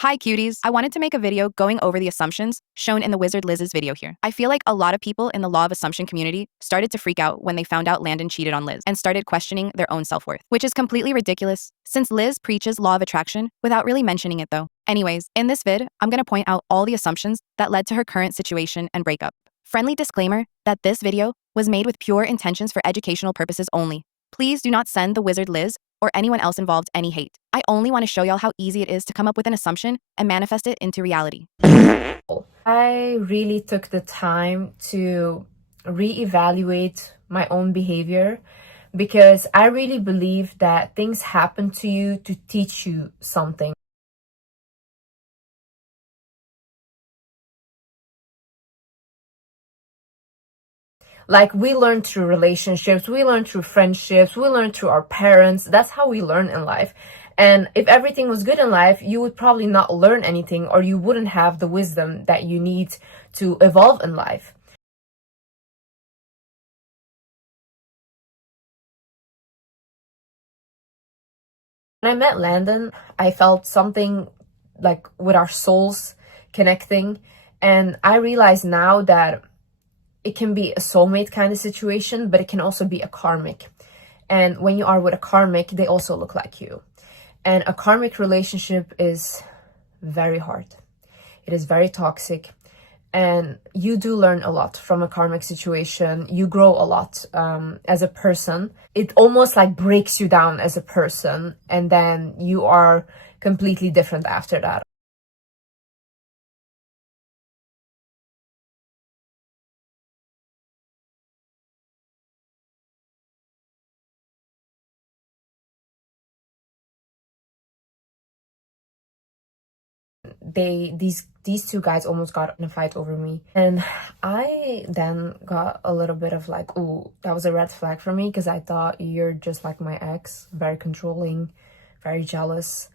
Hi cuties, I wanted to make a video going over the assumptions shown in the Wizard Liz's video here. I feel like a lot of people in the law of assumption community started to freak out when they found out Landon cheated on Liz and started questioning their own self-worth, which is completely ridiculous since Liz preaches law of attraction without really mentioning it though. Anyways, in this vid, I'm gonna point out all the assumptions that led to her current situation and breakup. Friendly disclaimer that this video was made with pure intentions for educational purposes only. Please do not send the Wizard Liz or anyone else involved any hate. I only want to show y'all how easy it is to come up with an assumption and manifest it into reality. I really took the time to reevaluate my own behavior because I really believe that things happen to you to teach you something. Like, we learn through relationships, we learn through friendships, we learn through our parents. That's how we learn in life. And if everything was good in life, you would probably not learn anything, or you wouldn't have the wisdom that you need to evolve in life. When I met Landon, I felt something like with our souls connecting. And I realize now that it can be a soulmate kind of situation, but it can also be a karmic. And when you are with a karmic, they also look like you. And a karmic relationship is very hard. It is very toxic. And you do learn a lot from a karmic situation. You grow a lot as a person. It almost like breaks you down as a person. And then you are completely different after that. These two guys almost got in a fight over me, and I then got a little bit of like, ooh, that was a red flag for me, because I thought, you're just like my ex, very controlling, very jealous.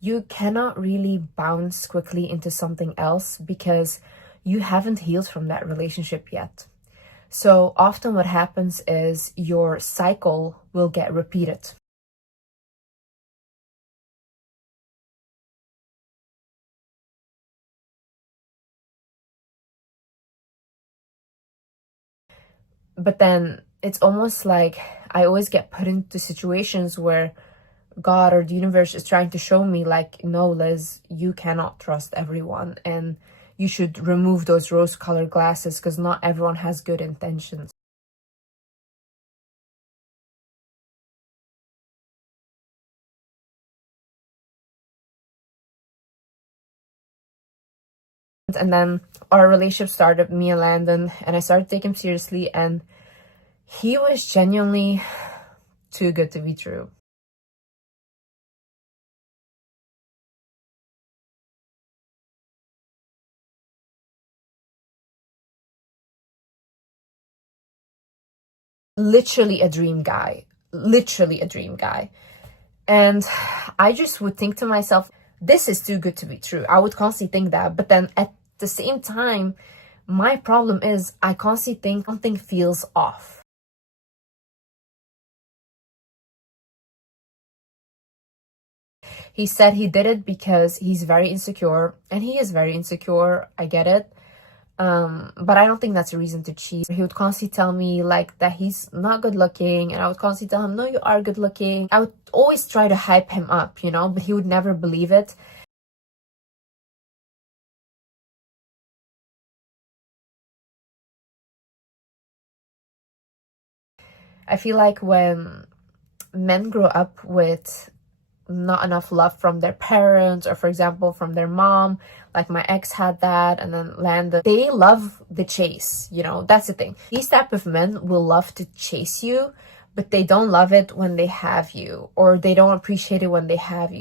You cannot really bounce quickly into something else because you haven't healed from that relationship yet. So often what happens is your cycle will get repeated. But then it's almost like I always get put into situations where God or the universe is trying to show me, like, no, Liz, you cannot trust everyone, and you should remove those rose-colored glasses because not everyone has good intentions. And then our relationship started, me and Landon, and I started taking him seriously, and he was genuinely too good to be true. Literally a dream guy. Literally a dream guy. And I just would think to myself, this is too good to be true. I would constantly think that. But then at the same time, my problem is I constantly think something feels off. He said he did it because he's very insecure, and he is very insecure. I get it. But I don't think that's a reason to cheat. He would constantly tell me like that he's not good looking, and I would constantly tell him, no, you are good looking. I would always try to hype him up, but he would never believe it. I feel like when men grow up with not enough love from their parents, or for example from their mom, like my ex had that, and then Landon, they love the chase. That's the thing. These type of men will love to chase you, but they don't love it when they have you, or they don't appreciate it when they have you.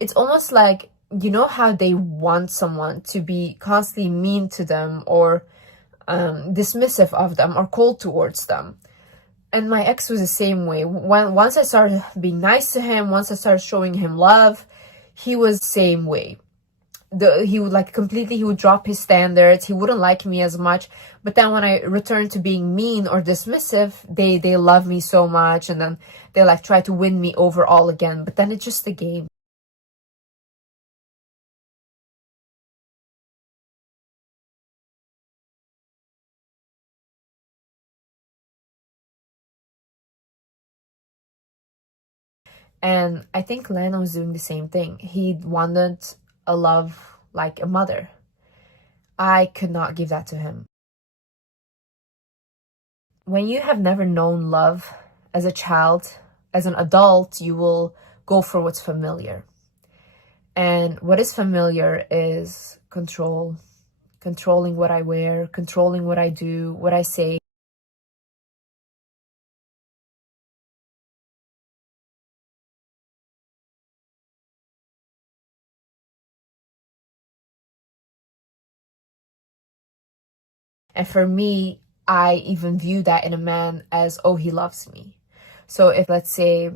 It's almost like, how they want someone to be constantly mean to them, or dismissive of them, or cold towards them. And my ex was the same way. Once I started being nice to him, once I started showing him love, he was the same way. He would like completely, he would drop his standards, he wouldn't like me as much. But then when I returned to being mean or dismissive, they love me so much, and then they like try to win me over all again. But then it's just a game. And I think Lana was doing the same thing. He wanted a love like a mother. I could not give that to him. When you have never known love as a child, as an adult, you will go for what's familiar. And what is familiar is control, controlling what I wear, controlling what I do, what I say. And for me, I even view that in a man as, oh, he loves me. So if, let's say,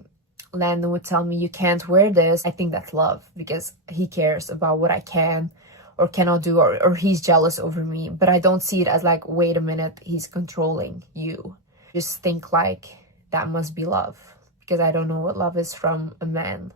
Landon would tell me, you can't wear this, I think that's love, because he cares about what I can or cannot do, or he's jealous over me. But I don't see it as like, wait a minute, he's controlling you. Just think like that must be love, because I don't know what love is from a man.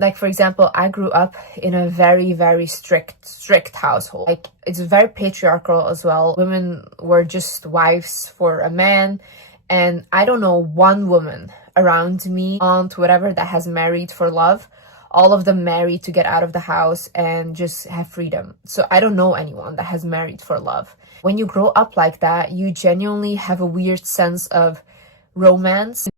Like, for example, I grew up in a very, very strict household. Like, it's very patriarchal as well. Women were just wives for a man. And I don't know one woman around me, aunt, whatever, that has married for love. All of them married to get out of the house and just have freedom. So I don't know anyone that has married for love. When you grow up like that, you genuinely have a weird sense of romance.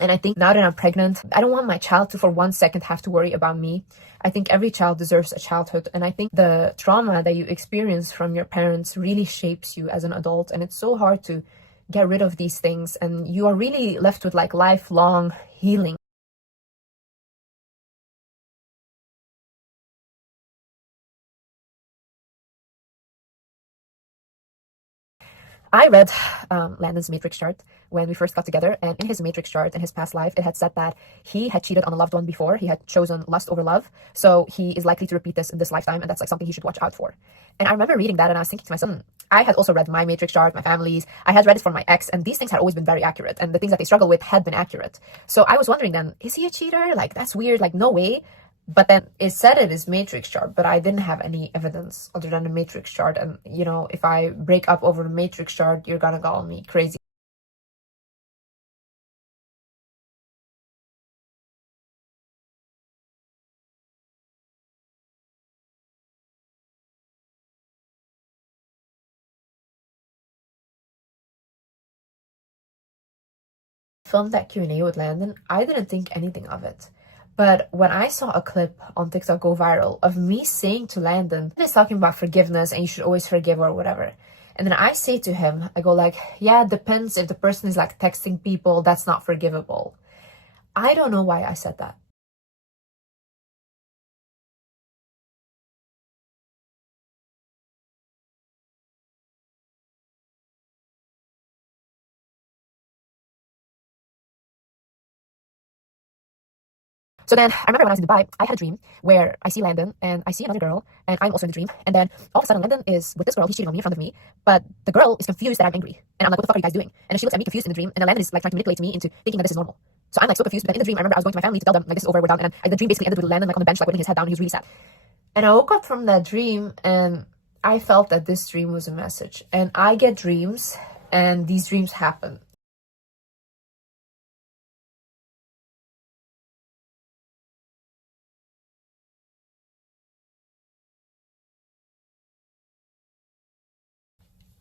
And I think now that I'm pregnant, I don't want my child to for 1 second have to worry about me. I think every child deserves a childhood. And I think the trauma that you experience from your parents really shapes you as an adult. And it's so hard to get rid of these things. And you are really left with like lifelong healing. I read Landon's matrix chart when we first got together, and in his matrix chart, in his past life, it had said that he had cheated on a loved one before. He had chosen lust over love, so he is likely to repeat this in this lifetime, and that's like something he should watch out for. And I remember reading that, and I was thinking to myself, I had also read my matrix chart, my family's. I had read it from my ex, and these things had always been very accurate, and the things that they struggle with had been accurate. So I was wondering then, is he a cheater? Like, that's weird. Like, no way. But then it said it is matrix chart, but I didn't have any evidence other than the matrix chart. And, you know, if I break up over the matrix chart, you're gonna call me crazy. Filmed that Q&A with Landon, I didn't think anything of it. But when I saw a clip on TikTok go viral of me saying to Landon, he's talking about forgiveness and you should always forgive or whatever. And then I say to him, I go like, yeah, it depends if the person is like texting people, that's not forgivable. I don't know why I said that. So then I remember when I was in Dubai, I had a dream where I see Landon and I see another girl and I'm also in the dream. And then all of a sudden Landon is with this girl, he's cheating on me in front of me, but the girl is confused that I'm angry. And I'm like, what the fuck are you guys doing? And then she looks at me confused in the dream, and then Landon is like trying to manipulate me into thinking that this is normal. So I'm like so confused. But in the dream, I remember I was going to my family to tell them like this is over, we're done. And then the dream basically ended with Landon like on the bench, like putting his head down, and he was really sad. And I woke up from that dream and I felt that this dream was a message. And I get dreams and these dreams happen.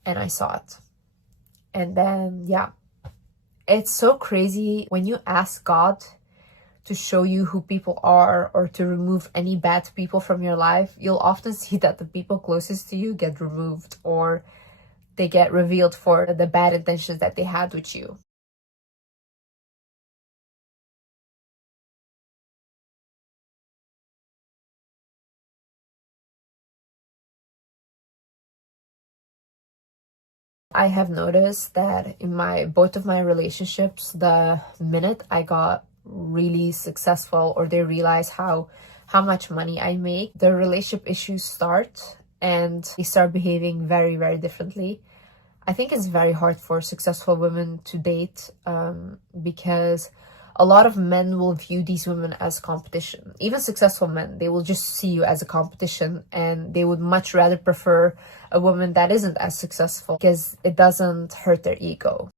And I saw it. And then, yeah, it's so crazy when you ask God to show you who people are or to remove any bad people from your life, you'll often see that the people closest to you get removed or they get revealed for the bad intentions that they had with you. I have noticed that in both of my relationships, the minute I got really successful or they realize how much money I make, the relationship issues start and they start behaving very, very differently. I think it's very hard for successful women to date because a lot of men will view these women as competition. Even successful men, they will just see you as a competition and they would much rather prefer a woman that isn't as successful because it doesn't hurt their ego.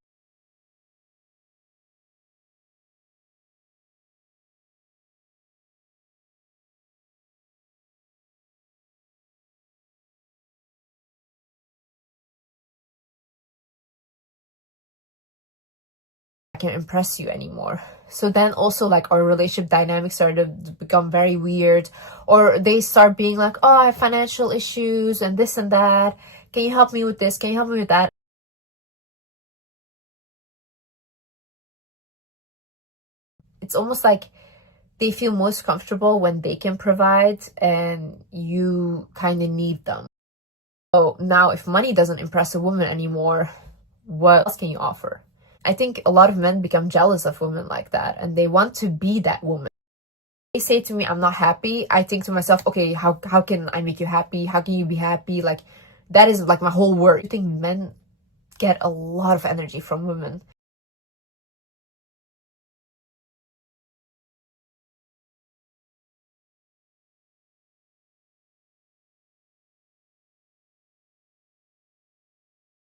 I can't impress you anymore. So then also like our relationship dynamics started to become very weird, or they start being like, oh, I have financial issues and this and that. Can you help me with this? Can you help me with that? It's almost like they feel most comfortable when they can provide and you kind of need them. So now if money doesn't impress a woman anymore, what else can you offer? I think a lot of men become jealous of women like that and they want to be that woman. They say to me, I'm not happy. I think to myself, okay, how can I make you happy? How can you be happy? Like, that is like my whole world. I think men get a lot of energy from women.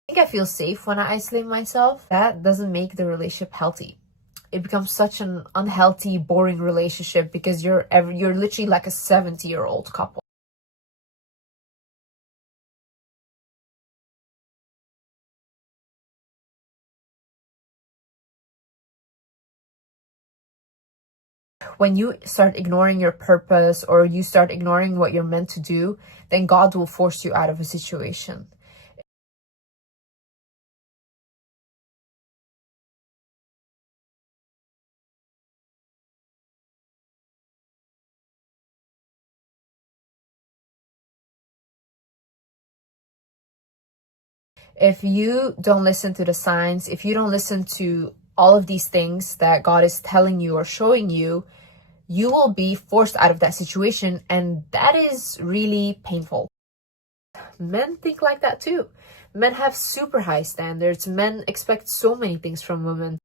I think I feel safe when I isolate myself. That doesn't make the relationship healthy. It becomes such an unhealthy, boring relationship because you're literally like a 70-year-old couple. When you start ignoring your purpose or you start ignoring what you're meant to do, then God will force you out of a situation. If you don't listen to the signs, if you don't listen to all of these things that God is telling you or showing you, you will be forced out of that situation, and that is really painful. Men think like that too. Men have super high standards. Men expect so many things from women.